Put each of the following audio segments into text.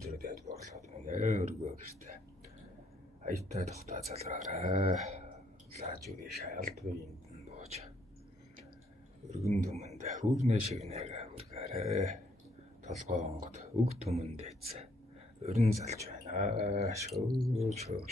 өндөр дайд борлоод байна өргөө гэртээ. Аятай тухтай залраарай. Лааж үрий шаялдгүй энд нь бууж. Өргөн түмэнд хүүрнээ шигнэгээ хүргээрээ. Толгой онгод өг түмэнд эц. Өрн залж байна. Шөөг.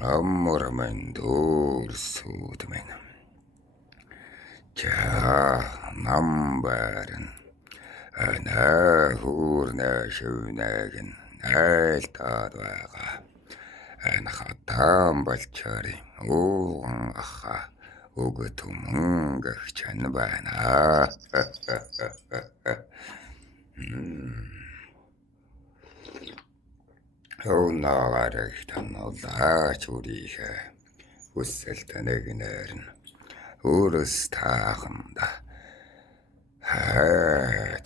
Амар мэн дүүрсүүд мэн. Нам барин. Хүүрнээ шивнээгэн айлтаад байгаа. Хатаан болчори ууган аха өгөт мөнгөх чан байна. Наагарах тануулаач үрийхэ үсэл танэгнэр нь өөрөөс тааханда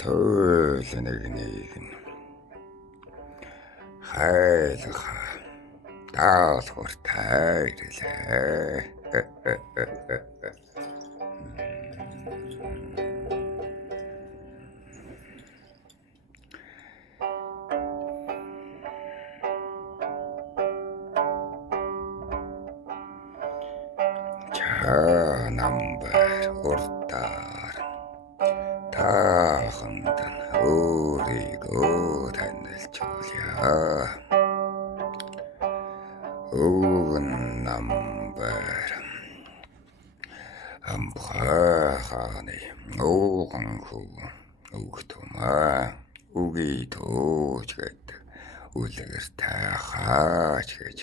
төлнэгнийг нь хайлха даалхур тайрлээ. Намбар уртаар таахандан өөрийгөө танилцуулъя. Өвгөн намбар амбаханы ууган хүү өгтөмаа үгүй тууч гэдэг үлгэр таахаач гэж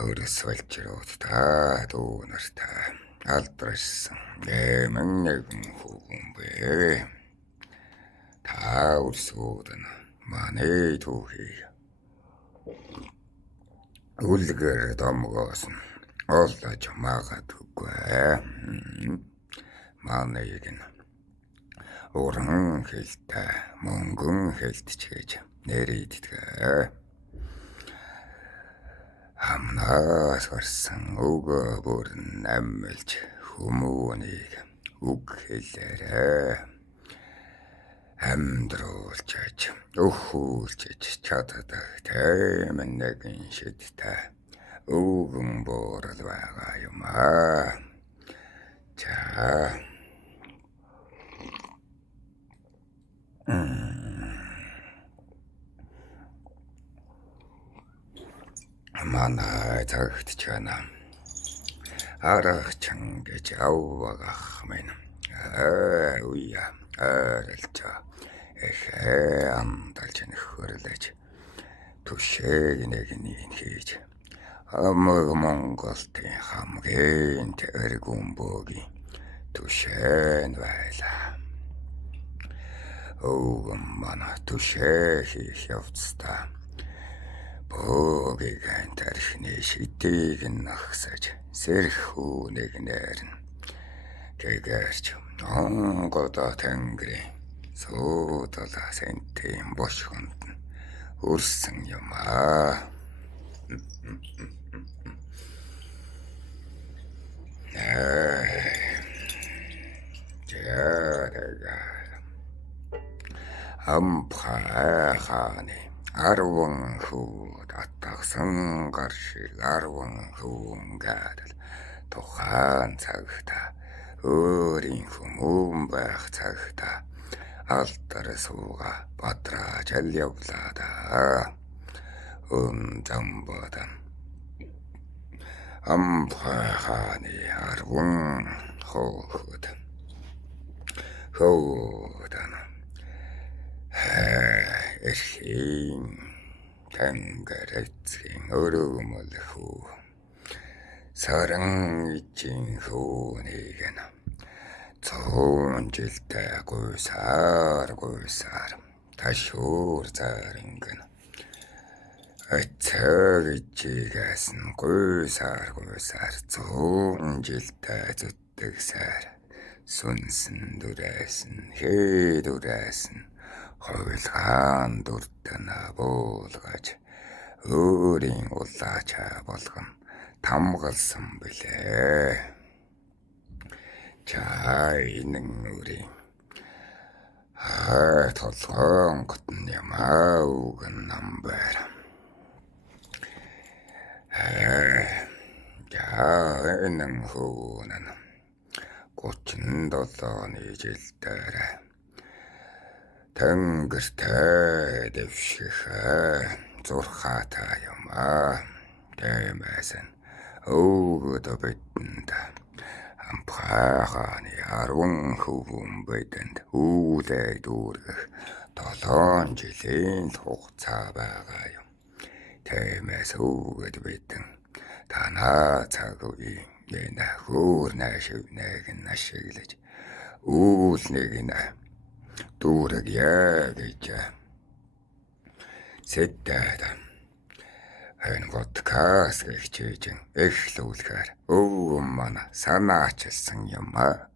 өөрөөс олжрууд та дүүнартай алдарсан гэмэн нэгэн хүүхэн бэ. Та үлсүүд нь манай түүхийг үлгэр домгоос нь олж магадгүй. Манайг нь уран хэлтэй мөнгөн хэлтч гэж нэрийддэг. Амнаас гарсан өгөө бүрэн амилж хүмүүнийг үг хэлээрээ амьдруулж өхүүлж чаддаг тийм нэгэн шидтэй өвгөн буурал байгаа юм аа. За манай цагт чана аргачин гэж аввагах минь уя арилжаа амдалж нөхөрлөж түшээг нэгний хийж амаг Монголын хамгийн тэргүүн бөөгийн түшэн байлаа. Өвгөн манай түшээ хийх явцдаа бөөгийг тархины шидийг нагсаж сэрхүү нэгнээр нь тэгэрч онгодо тэнгэрийн суудала сентийн бошгонд нь үрсэн юм аа. Ампхааны 10 хүүд атгсан гар шиг 10 хүн гадал тухайн цагта өөрийн хүмүүн байх цагта алдар сууга бадраа жал явлаа да. Замбадан ампхааны 10 хүүд хөөдан эрхийн тэнгэрийн өрөөмөлхүү саран ичийн хөөнийг нь 100 жилдээ гуйсаар ташуур заринг нь цэг ичигээс нь гуйсаар 100 жилдээ зүтгэсээр сүнсэн дүрээс нь хэдүрээс нь хойлгаан дүртэн буулгаж өөрийн улаачаа болгон тамгалсан билээ. Чайнын үрийн толгоон готн ямаа үгэн намбар. Яанын хөөнэн 37-ны жилдээр тэнгэртэй дэвших зурхаатай юм аа. Тэмээс нь өвгөд бидэнд ампхааны 10 хүн бидэнд үүлээ дүүргэх 7 жилийн хугацаа байгаа юм. Тэмээс өвгөд бидэн танаа цаг үеийн энэ хөөр наашивныг ашиглаж үүлнийг нь дүүргье гэж сэддээд энэ подкаст хичээж эхлүүлэхээр өвгөн манай санаачилсан юм аа.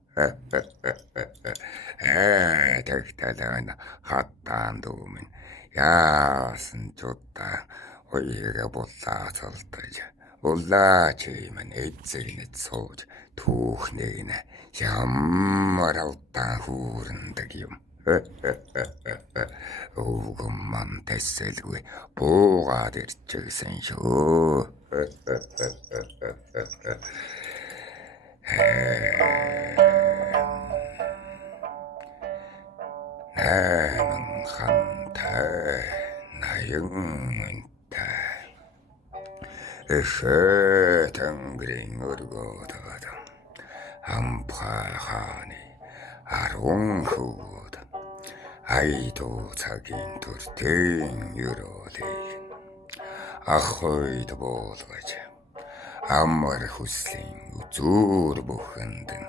Тэгтэл хатаан дүүмэн яасан чудаа уйга булаацалдаж улаач юм эцэгнэд сууж түүхнийг нь ямар удаан хүүрэндэг юм. Өвгөн ман тэсэлгүй буугаад ирчихсэн шүү. Найман хантай наянтай тэнгэрийн өргөдөд ампхааны 10 хүүд айдуу цагийн төртийн өрөөлийг ахойд буулгаж амар хүслийн үзүүр бүхэнд нь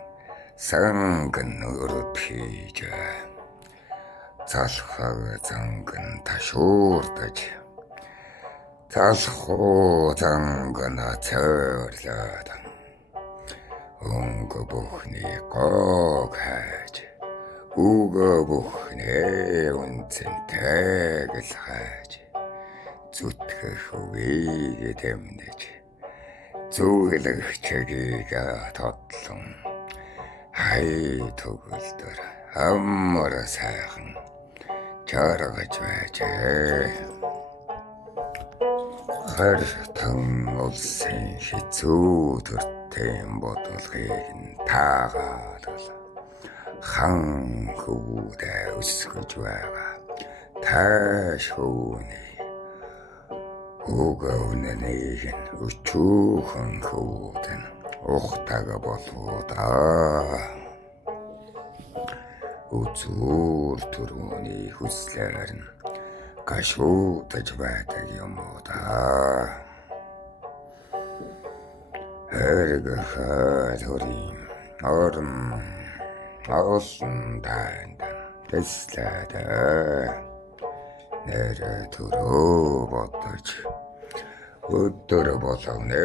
санган өрөд хийж залхаг занган ташуурдаж залхуудангана цөөрлөөд өнгө бүхний гог хайж үгөө бүхнээ үнцэнтэйг л хайж зүтгэх үгийг тэмнэж зүгэлэх чигийг тодлон хай төгөлдөр амар сайхан чаргаж байжээ. Хартан улсын хэцүү төртийн бодлогыг нь таагаад хан хөвдөө өсгөж байгаа тааш хөвний өгөөнэнийг нь өчүүхэн хөвдөн ухтаг болгоодаа үзүүр түрүүний хүслээр нь гашуудаж байдаг юм уу да. Эргэхэд хүрийн орон олон танд тэслээд нэр түрүү бодож өдөр болгоно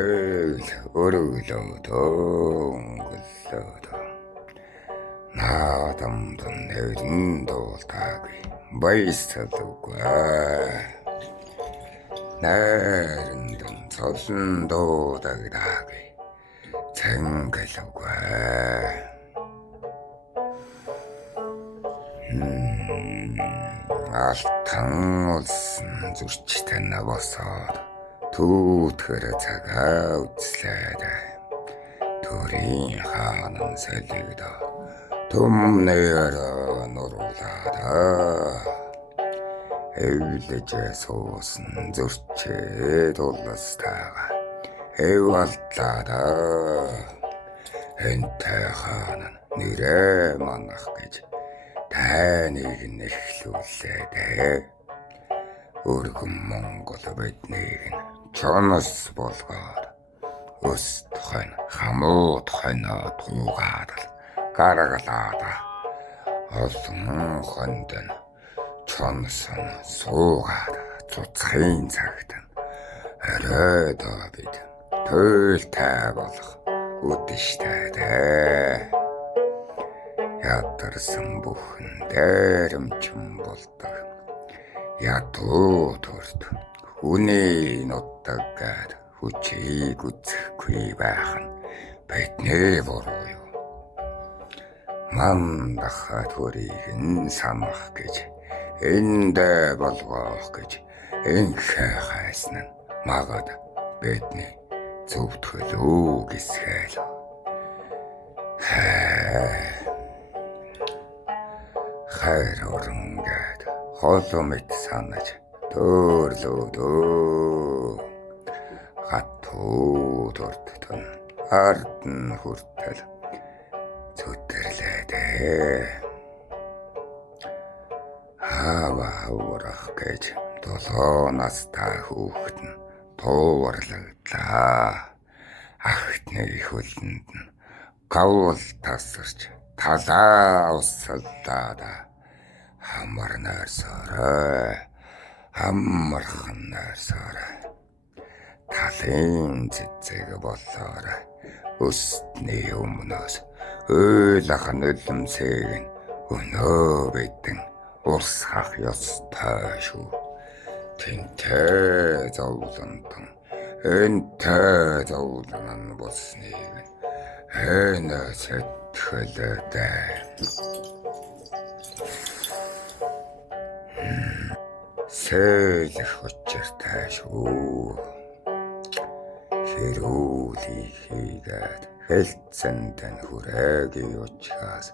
өргөлөөд өнгөлөөд наадамд нэрэн дуултаагүй баясалгүй найранд цолон дуудагдаагүй цэнгэлгүй алтан улсын зөрчтэй босоод түүтгэр цагаа үзлээд төрийн хаанан солигдоод түмнээр нуруулаад эвлэж суусан зөрчээд улстайгаа эвалтлаад энтэй хаан нэрээ манах гэж таныг нэхлүүлээд өргөн Монгол биднийг чонос болгоод өс тухайн хамууд хойноо туугаад гаргалаад олон хонд нь чонсон суугаад цуцхийн цагт оройд бид туйлтай болох үдэштэй ядарсан бүхэн дээрэмчин болдог ядуу төрд хүний нутаггаад хүчийг үзэхгүй байх нь бидний буруу юу. Мандах төрийг нь санах гэж эндэ болгох гэж энхэ хайсан нь магад бидний зөвтгөл үгисгээл хайр оронгээд холомит санаж төрлөөдөө хатуу төртөн ард нь хүртэл зүтэрлээд хаваарах гэж 7 настай хүүхэд нь туурлагдлаа. Ахтны хөлөнд нь гавл тасарч талаа усалдаад хамар найрсаарай талын цэцэг болоор өстний өмнөөс ойлах нулимсэг нь өнөө бидэн урсгах ёстой шүү. Тэнтэй зовлонтон энтэй зовлон болсныг хэнэ сэтгэлдээ сэлэх учиртай шүү. Хэрүүлийг хийгээд хэлцэндэн хүрээгийн учраас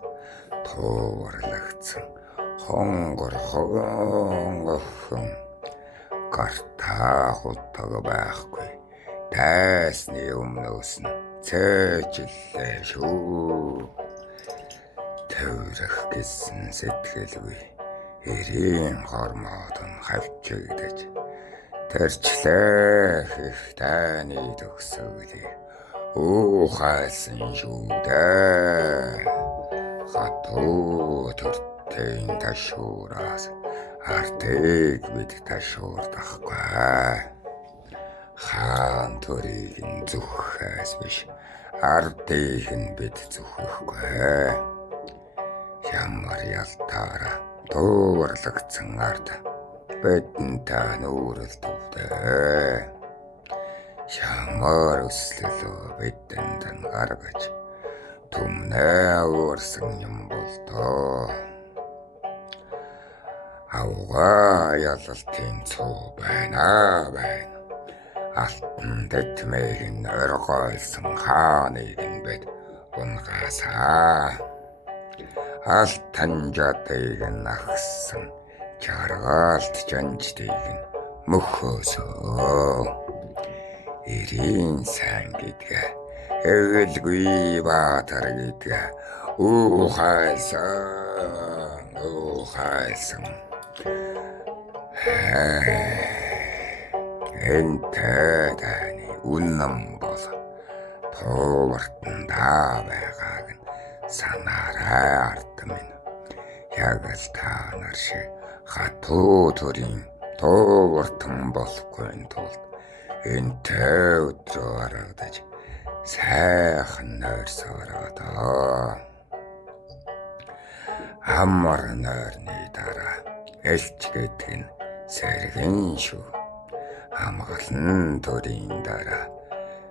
туурлагцсан хонгор охин гартаа хутаг байхгүй дайсны өмнөөс нь цээжлээ шүү. Төврөх гэсэн сэтгэлгүй эрийн хормоод нь хавчигдаж тэрчлэх их таны төгсгөлийг уухайсан шүү дээ. Хатуу төртийн ташуураас артыг бид ташуурдахгүй. Хаан төрийг нь зүгхээс биш ардыг нь бид зүхэхгүй. Ямар ялтаараа дуурлагдсан ард бидэнтэй нүүрэл төвдөө. Ямар өслөлөө бидэнд нь гаргаж түмнээ уурсан юм болдоо. Аугаа ялалтын цуу байна. Алтан дэдмийг нь оргойлсон хааныг нь бид унгаасаа. Алтан жадыг нь ахсан чаргаалт жанждыг нь мөхөөсөө. Ирийн сайн гэдгээ эвэлгүй баатар гэдгээ ухайлсан. Энтэй таны үнэн бол туувартандаа байгааг нь санаарай ард минь. Яг л та нар шиг хатуу төрийн туувартан болохгүй тулд энтэй өдрөө харагдаж сайхан нойрсоороо. Амар нойрны дараа элч гэдэг нь сэргэн шүү. Хамгаалан төрийн дараа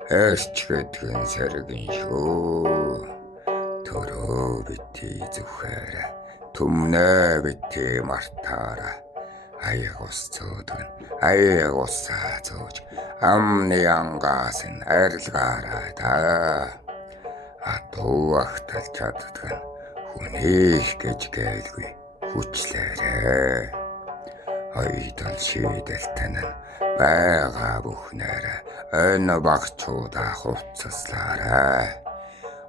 элч гэдэг нь сэргэн шүү. Төрөө бити зүхээр түмнээ бити мартаараа. Аяг ус цөөдгөн аяг усаа цөөж амны ангаас нь арилгаарай та. Атуу ахтал чаддган хүнийх гэж гэлгүй хүчлээрээ. Ойдол шийдэлтэн нь байгаа бүхнээрээ энэ багчуудаа хувцаслаарай.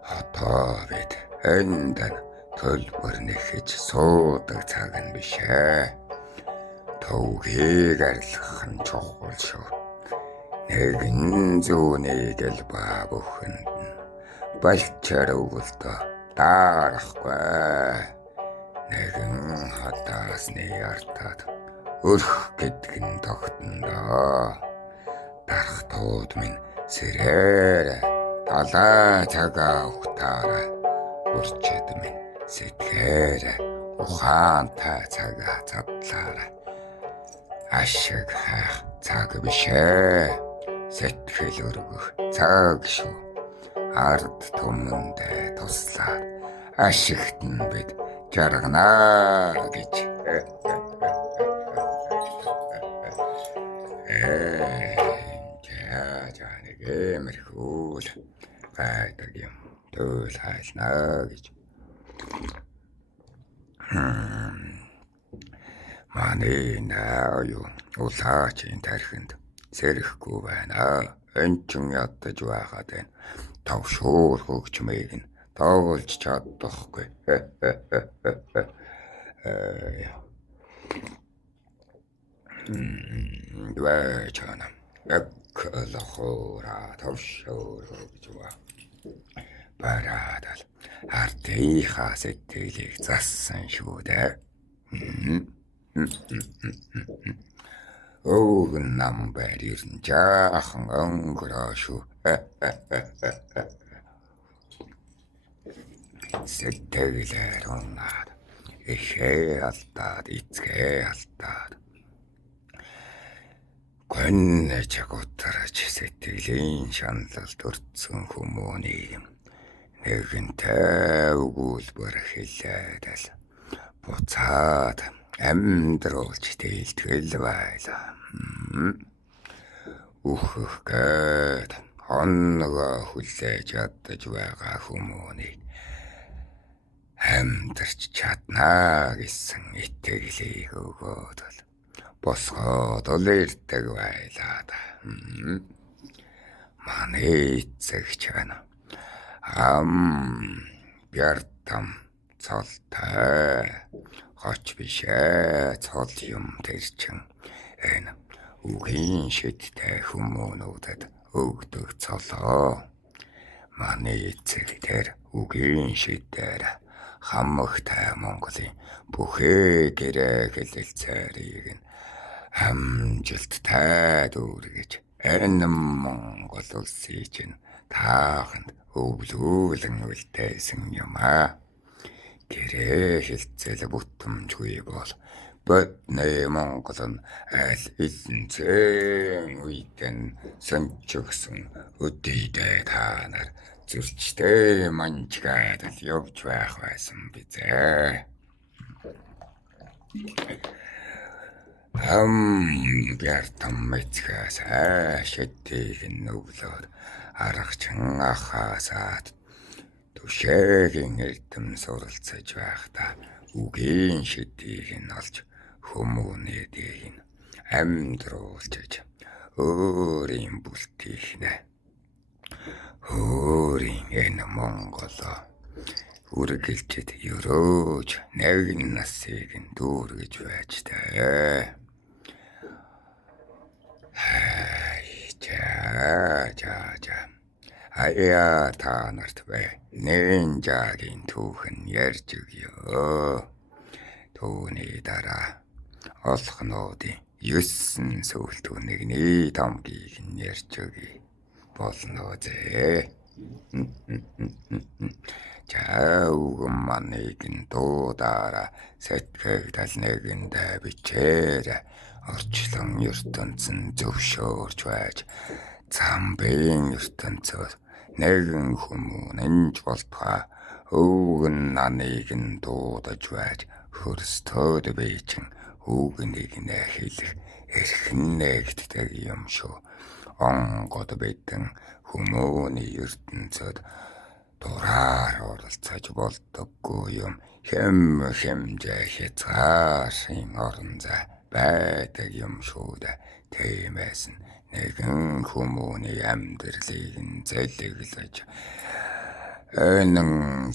Одоо бид энд төлбөр нэхэж суудаг цаг нь бишээ. Төвгийг арилгах нь чухал шүү. Нэгэн зүүнийг л ба бүхэнд нь балчаар өгөлтөө дарахгүй. Нэгэн хатаасны артаад өрх гэдэг нь тогтноо. Дархтууд минь сэрээр талаа цагаа ухтаараа. Урчид минь сэтгэхээр ухаантай цагаа задлаараа. Ашиг хайх цаг бишээ. Сэтгэл өргөх цаг шүү. Ард түмэндээ туслаад ашигт нь бид жарганаа гэж. Нэг эмэрхүүл байдаг юм. Төл хайлнаа гэж. Манай наа юу улаачийн тархинд сэрэхгүй байна. Энчин ядаж байгаад байна. Тавшуур хөгжмийг нь доолж чадахгүй. Чана эколохора тавшуур хөгжмөө бараадал артынхаа сэтгэлийг зассан шүү дээ. Өвгөн нам барир нь жаахан өнгөрөө шүү. Сэтгэлээр унаад эхээ алдаад эцгээ алдаад гонж гутарч сэтгэлийн шаналлд өртсөн хүмүүнийг нэгэнтэй өгүүлбэр хэлээд л буцаад амьдруулж тэлтгэл байлаа. Үхэх гээд хоногоо хүлээж ядаж байгаа хүмүүнийг амьдарч чаднаа гэсэн итгэлийг өгөөд л босгоод л ирдэг байлаа да. Манай эцэг чана бяртам цолтой хоч бишээ цол юм тэр чин энэ үгийн шидтэй хүмүүнүүдэд өгдөг цолоо. Манай эцэг тэр үгийн шидээр хамагтай Монголын бүхээ гэрээ хэлэлцээрийг нь амжилттай дүүргэж Энэ Монгол улсын чинь тааханд өвлүүлэн үлдээсэн юм аа. Гэрээ хилцэл бүтэмжгүй бол бодны Монгол нь аль эзэнцэн үйдэн сончгсон өдийдээ та нар зөрчтэй манчгаад л явж байх байсан бизээ. Бяртам мэцгээс шэдийг нүглоод аргачин ахаасаад түшээгийн эрдэм суралцаж байхдаа үгийн шэдийг нь олж хүмүүний дээг нь амьдруулж өөрийн бүлтийг нэ өөрийн энэ Монголоо үргэлжид өрөөж нэгэн насыг нь дүүргэж байж таа. За. Аяа та нарт бай. Нинжагийн түүхэн ярьж өгье. Түүний дараа олхнуудын 9 сүлтүүнийг нийт амгийг нь ярьж өгье. Болно зэ. За үгэн маныг нь дуудаараа сэтгэгдэл нэгэндээ бичээр орчлон ертөнцийн зөвшөөрч байж замбын ертөнцөөс нэгэн хүмүүнж болтугай үгэн наныг нь дуудаж байж хөрстөөд бийчин үгнийг нэ хэлэх эрхэн нэгддэг юм шүү. Онгод бидэн хүмүүний ертөнцөд дураар оролцож болдоггүй юм. Хэмжээ хязгаарын орон зай байдаг юм шүү дээ. Тиймээс нэгэн хүмүүний амьдралыг нь зэлэглэж энэ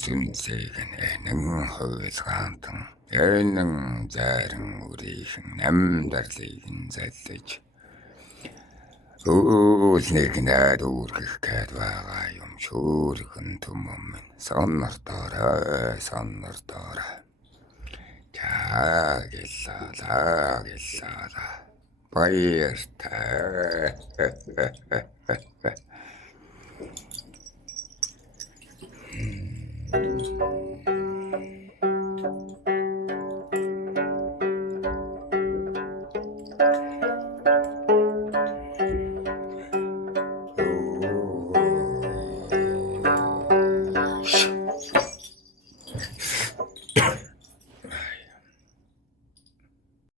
сүнсийг энэ хуйлгаантан энэ зарим үрийн амьдралыг нь зэлж үүлнийг дүүргэх гээд байгаа юм шүүрхэн түмэн минь соннордоорой. Гэллаа баяртай.